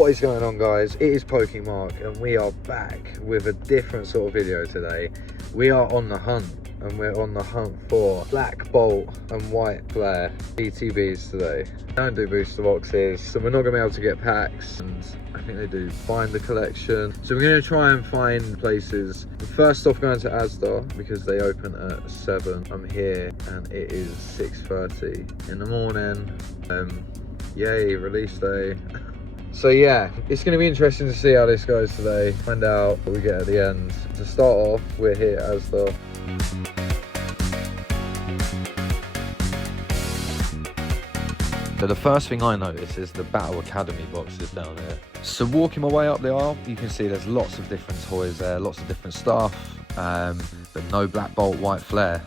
What is going on, guys? It is PokeMark and we are back with a different sort of video today. We are on the hunt, and we're on the hunt for black bolt and white flare ETBs today. Don't do booster boxes, so we're not gonna be able to get packs, and I think they do find the collection. So we're gonna try and find places. First off, going to Asda because they open at 7. I'm here and it is 6:30 in the morning. Yay, release day. So yeah, it's going to be interesting to see how this goes today. Find out what we get at the end. To start off, we're here at Asda. So the first thing I notice is the Battle Academy boxes down here. So walking my way up the aisle, you can see there's lots of different toys there, lots of different stuff, but no black bolt, white flare.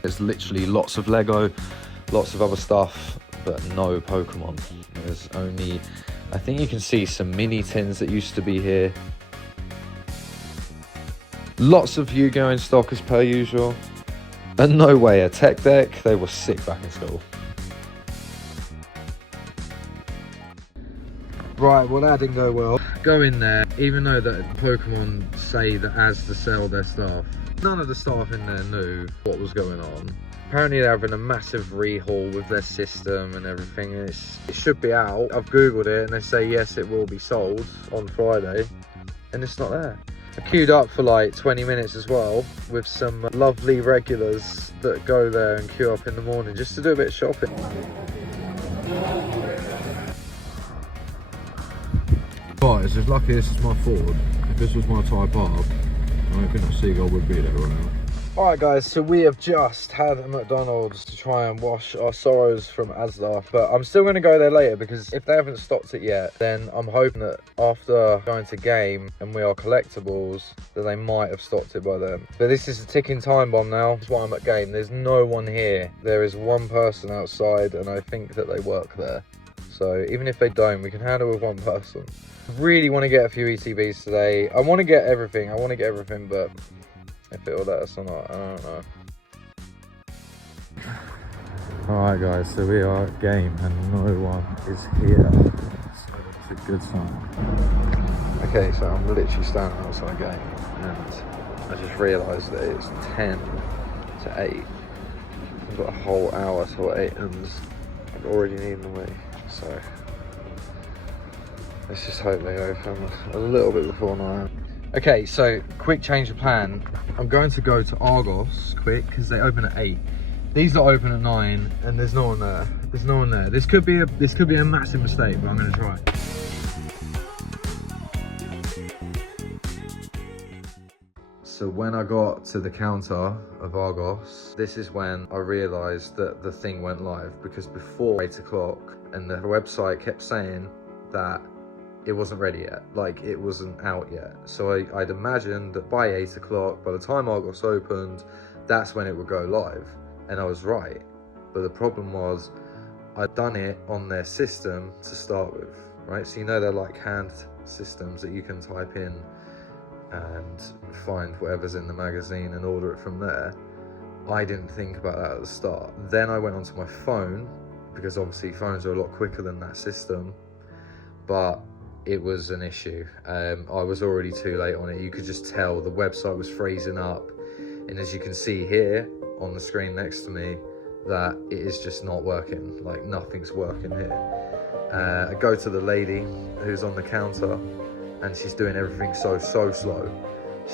There's literally lots of Lego, lots of other stuff, but no Pokemon. There's only, I think you can see some mini tins that used to be here. Lots of Yu-Gi-Oh in stock as per usual. And no way, a tech deck. They were sick back in school. Right, well that didn't go well. Go in there, even though that Pokemon say that as to sell their stuff, none of the staff in there knew what was going on. Apparently they're having a massive rehaul with their system and everything. It should be out. I've googled it and they say yes, it will be sold on Friday, and it's not there. I queued up for like 20 minutes as well with some lovely regulars that go there and queue up in the morning just to do a bit of shopping. Right, it's just lucky this is my Ford. If this was my Type R, I don't think that Seagull would be there right now. Alright guys, so we have just had a McDonald's to try and wash our sorrows from Asda, but I'm still going to go there later because if they haven't stocked it yet, then I'm hoping that after going to game and we are collectibles, that they might have stocked it by then. But this is a ticking time bomb now. That's why I'm at game. There's no one here. There is one person outside and I think that they work there. So even if they don't, we can handle with one person. I really want to get a few ETBs today. I want to get everything. But if it will let us or not, I don't know. Alright guys, so we are at game and no one is here. So that's a good sign. Okay, so I'm literally standing outside game and I just realised that it's 10 to 8. I've got a whole hour till 8 and I've already needed the week. So let's just hope they open a little bit before 9. Okay, so quick change of plan. I'm going to go to Argos quick because they open at 8. These are open at 9 and there's no one there. There's no one there. This could be a massive mistake, but I'm going to try. So when I got to the counter of Argos, this is when I realised that the thing went live, because before 8 o'clock and the website kept saying that it wasn't ready yet, like it wasn't out yet. So I'd imagined that by 8 o'clock, by the time Argos opened, that's when it would go live. And I was right. But the problem was, I'd done it on their system to start with, right? So you know they're like hand systems that you can type in and find whatever's in the magazine and order it from there. I didn't think about that at the start. Then I went onto my phone, because obviously phones are a lot quicker than that system, but it was an issue. I was already too late on it. You could just tell the website was freezing up. And as you can see here on the screen next to me, that it is just not working. Like nothing's working here. I go to the lady who's on the counter and she's doing everything so slow.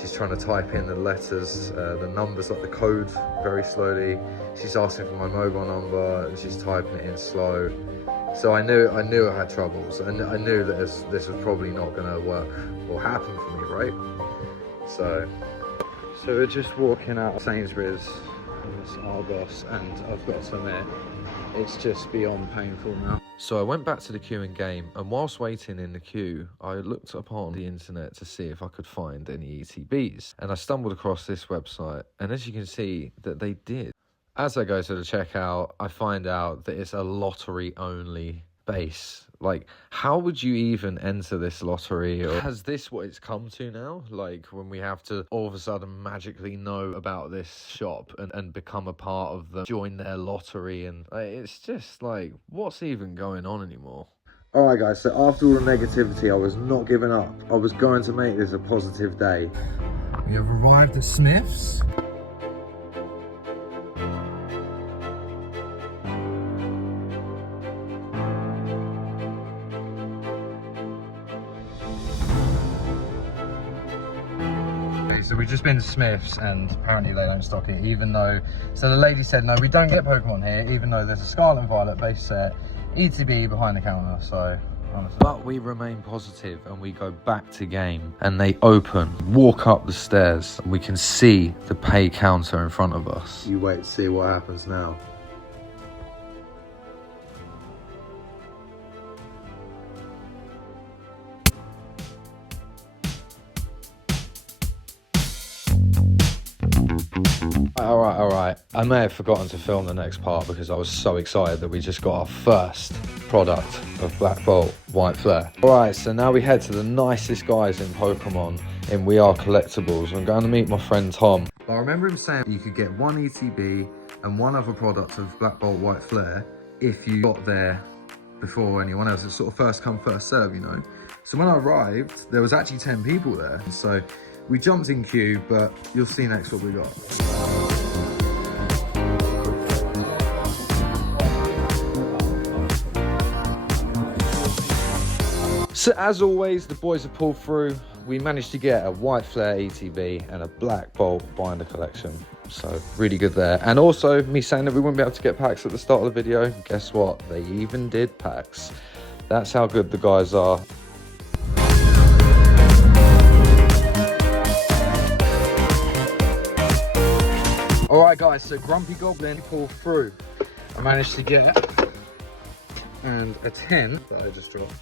She's trying to type in the letters, the numbers, like the code, very slowly. She's asking for my mobile number and she's typing it in slow. So I knew I had troubles, and I knew that this was probably not going to work or happen for me, right? So we're just walking out of Sainsbury's, it's Argos, and I've got to admit, it's just beyond painful now. So I went back to the queue in game, and whilst waiting in the queue, I looked upon the internet to see if I could find any ETBs, and I stumbled across this website, and as you can see, that they did. As I go to the checkout, I find out that it's a lottery-only base. Like, how would you even enter this lottery? Or has this what it's come to now? Like, when we have to all of a sudden magically know about this shop and become a part of them, join their lottery, and it's just like, what's even going on anymore? Alright guys, so after all the negativity, I was not giving up. I was going to make this a positive day. We have arrived at Smith's. So we've just been to Smith's and apparently they don't stock it, even though, so the lady said, no, we don't get Pokemon here, even though there's a Scarlet and Violet base set, ETB behind the counter, so honestly. But we remain positive and we go back to game and they open, walk up the stairs, and we can see the pay counter in front of us. You wait to see what happens now. Alright. I may have forgotten to film the next part because I was so excited that we just got our first product of Black Bolt White Flare. Alright, so now we head to the nicest guys in Pokemon in We Are Collectibles. I'm going to meet my friend Tom. I remember him saying you could get one ETB and one other product of Black Bolt White Flare if you got there before anyone else. It's sort of first come, first serve, you know. So when I arrived, there was actually 10 people there. So we jumped in queue, but you'll see next what we got. So as always, the boys have pulled through. We managed to get a White Flare ETB and a Black Bolt binder collection. So really good there. And also me saying that we wouldn't be able to get packs at the start of the video. Guess what? They even did packs. That's how good the guys are. Alright guys, so Grumpy Goblin pulled through. I managed to get and a 10 that I just dropped.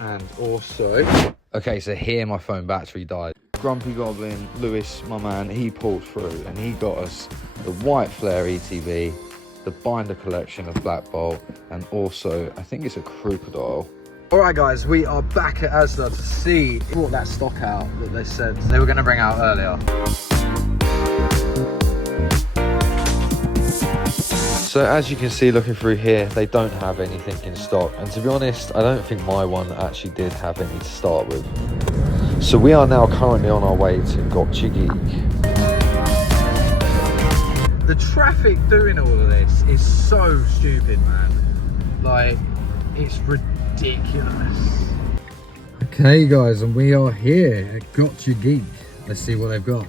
And also, okay, so here my phone battery died. Grumpy Goblin, Lewis, my man, he pulled through and he got us the White Flare ETB, the binder collection of Black Bolt, and also I think it's a crocodile. Alright guys, we are back at Asda to see brought that stock out that they said they were going to bring out earlier. So as you can see looking through here, they don't have anything in stock. And to be honest, I don't think my one actually did have any to start with. So we are now currently on our way to Gotcha Geek. The traffic doing all of this is so stupid, man. Like, it's ridiculous. Okay guys, and we are here at Gotcha Geek. Let's see what they've got.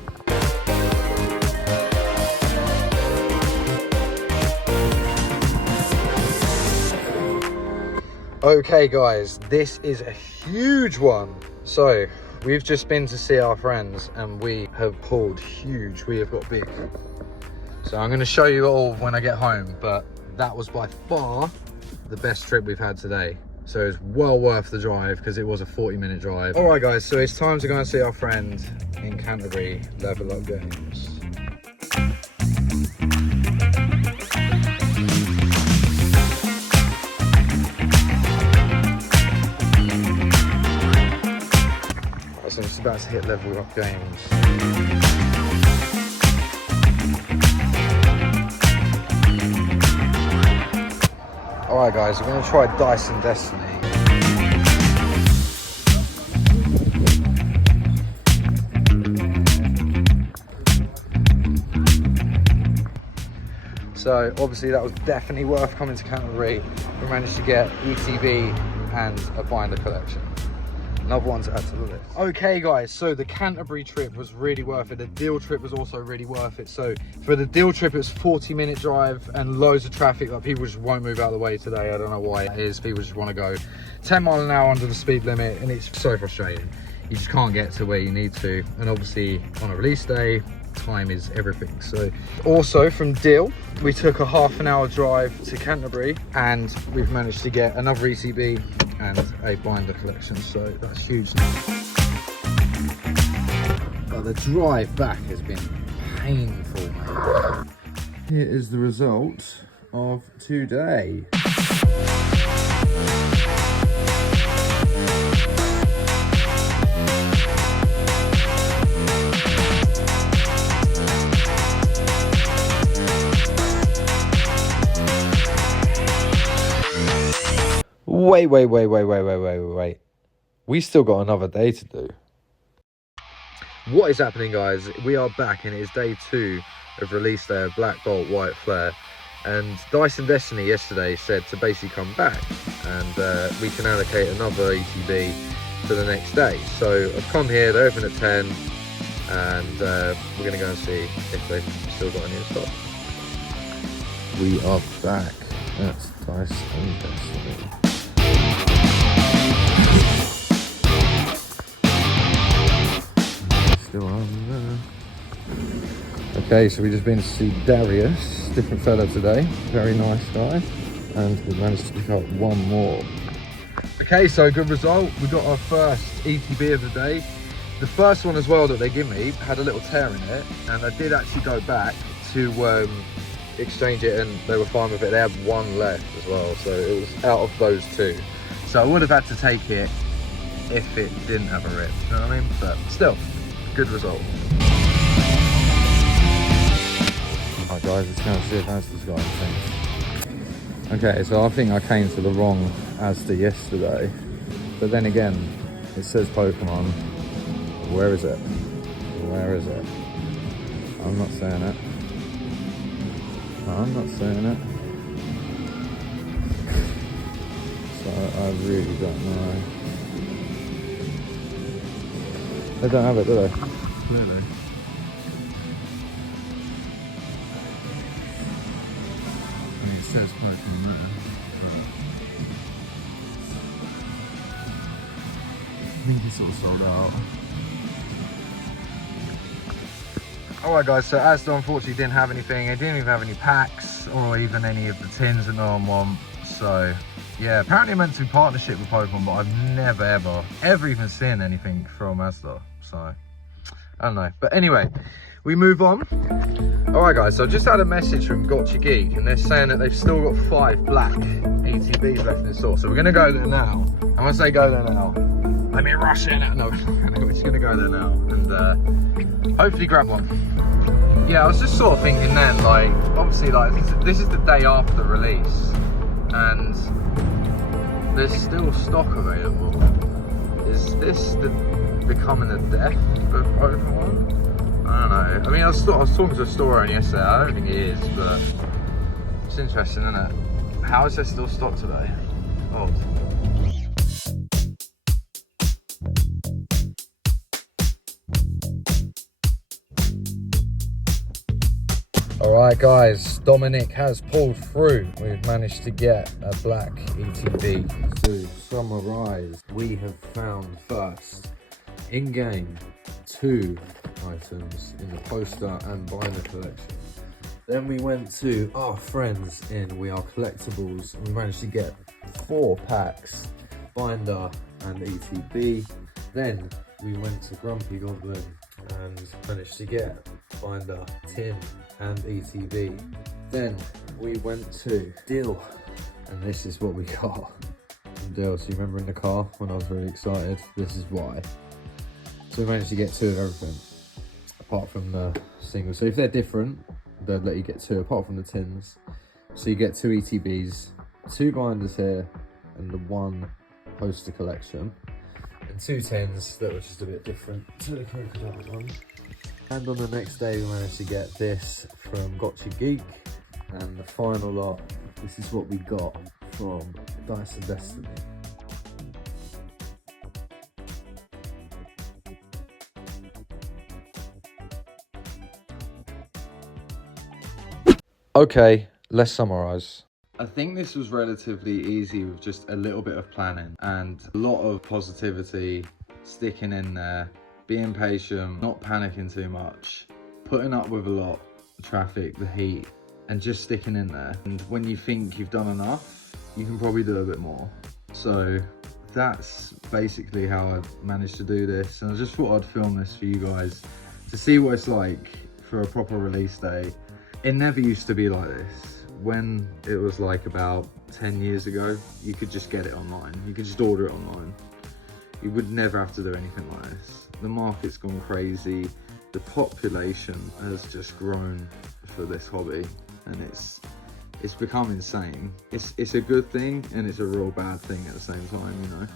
Okay guys, this is a huge one. So we've just been to see our friends and we have pulled huge. We have got big. So I'm going to show you all when I get home, but that was by far the best trip we've had today. So it's well worth the drive because it was a 40-minute drive. All right guys, so it's time to go and see our friend in Canterbury, Level Up Games. So I'm just about to hit Level Up Games. Alright guys, we're going to try Dyson Destiny. So obviously that was definitely worth coming to Canterbury. We managed to get ETB and a binder collection. Another one to add to the list. Okay guys, so the Canterbury trip was really worth it. The Deal trip was also really worth it. So for the Deal trip, it was 40-minute drive and loads of traffic. Like, people just won't move out of the way today. I don't know why it is. People just want to go 10 miles an hour under the speed limit and it's so frustrating. You just can't get to where you need to. And obviously on a release day, time is everything. So also from Deal, we took a half-an-hour drive to Canterbury and we've managed to get another ECB and a binder collection, so that's huge. But the drive back has been painful, mate. Here is the result of today. Wait. We still got another day to do. What is happening, guys? We are back and it is day 2 of release day of Black Bolt White Flare. And Dyson Destiny yesterday said to basically come back and we can allocate another ETB for the next day. So I've come here, they're open at 10 and we're going to go and see if they've still got any in stock. We are back at Dyson Destiny. Still on there. Okay, so we've just been to see Darius, different fella today, very nice guy, and we managed to pick up one more. Okay, so good result. We got our first ETB of the day. The first one as well that they give me had a little tear in it, and I did actually go back to exchange it and they were fine with it. They had one left as well, so it was out of those 2. So I would have had to take it if it didn't have a rip, you know what I mean? But still, good result. Alright guys, let's go and see if Asda's got anything. Okay, so I think I came to the wrong Asda yesterday, but then again, it says Pokemon. Where is it? Where is it? I'm not saying it. I'm not saying it. So I really don't know. They don't have it, do they? Clearly. I mean, it says Pokemon there, but I think it's all sold out. Alright guys, so Asda unfortunately didn't have anything. They didn't even have any packs or even any of the tins that no one wants. So yeah, apparently it meant to be partnership with Pokemon, but I've never ever even seen anything from Asda. So I don't know. But anyway, we move on. Alright guys, so I just had a message from Gotcha Geek and they're saying that they've still got 5 black ETBs left in store. So we're gonna go there now. And when I say go there now, let me rush in. No, we're just gonna go there now and hopefully grab one. Yeah, I was just sort of thinking then, like, obviously, like, this is the day after release, and there's still stock available. Is this becoming a death of Pokemon? I don't know. I mean, I was talking to a store owner yesterday. I don't think it is, but it's interesting, isn't it? How is there still stock today? Odd. Alright guys, Dominic has pulled through. We've managed to get a black ETB. To summarise, we have found first, in-game, 2 items in the poster and binder collection. Then we went to our friends in We Are Collectibles and we managed to get 4 packs, binder and ETB. Then we went to Grumpy Goblin and managed to get binder, tin and ETB. Then we went to Dill and this is what we got from Dill. So you remember in the car when I was really excited? This is why. So we managed to get 2 of everything apart from the single. So if they're different, they'll let you get 2 apart from the tins. So you get 2 ETBs, 2 binders here and the 1 poster collection. And 2 tins that were just a bit different to the crocodile one. And on the next day we managed to get this from Gotcha Geek. And the final lot, this is what we got from Dyson Destiny. Okay, let's summarise. I think this was relatively easy with just a little bit of planning and a lot of positivity, sticking in there, being patient, not panicking too much, putting up with a lot of traffic, the heat, and just sticking in there. And when you think you've done enough, you can probably do a bit more. So that's basically how I managed to do this. And I just thought I'd film this for you guys to see what it's like for a proper release day. It never used to be like this. When it was like about 10 years ago, you could just get it online. You could just order it online. You would never have to do anything like this. The market's gone crazy. The population has just grown for this hobby, and it's it's become insane. It's a good thing and it's a real bad thing at the same time, you know.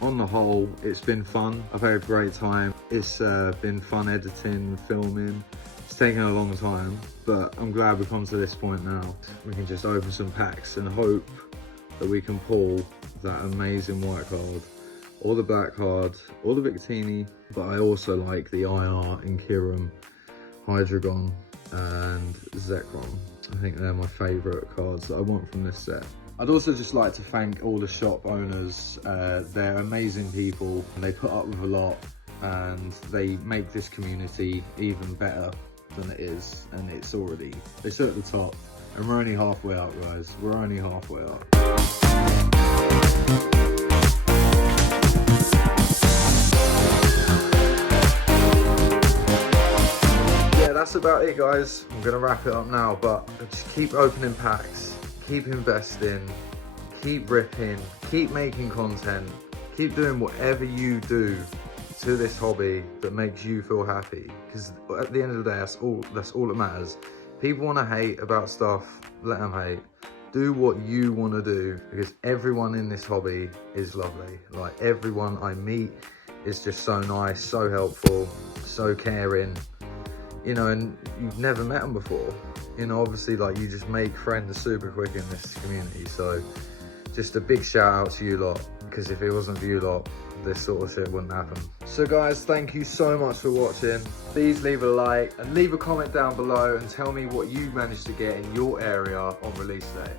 On the whole, it's been fun. I've had a great time. It's been fun editing, filming. It's taken a long time, but I'm glad we've come to this point now. We can just open some packs and hope that we can pull that amazing white card, or the black card, or the Victini. But I also like the IR and Kiram, Hydreigon, and Zekrom. I think they're my favourite cards that I want from this set. I'd also just like to thank all the shop owners. They're amazing people, and they put up with a lot, and they make this community even better than it is, and it's at the top, and we're only halfway up, guys. We're only halfway up. That's about it, guys. I'm gonna wrap it up now, but just keep opening packs, keep investing, keep ripping, keep making content, keep doing whatever you do to this hobby that makes you feel happy, because at the end of the day, that's all that matters. People want to hate about stuff, let them hate. Do what you want to do, because everyone in this hobby is lovely. Like, everyone I meet is just so nice, so helpful, so caring. You know, and you've never met them before. You know, obviously, like, you just make friends super quick in this community. So just a big shout out to you lot, because if it wasn't for you lot, this sort of shit wouldn't happen. So guys, thank you so much for watching. Please leave a like and leave a comment down below and tell me what you managed to get in your area on release day.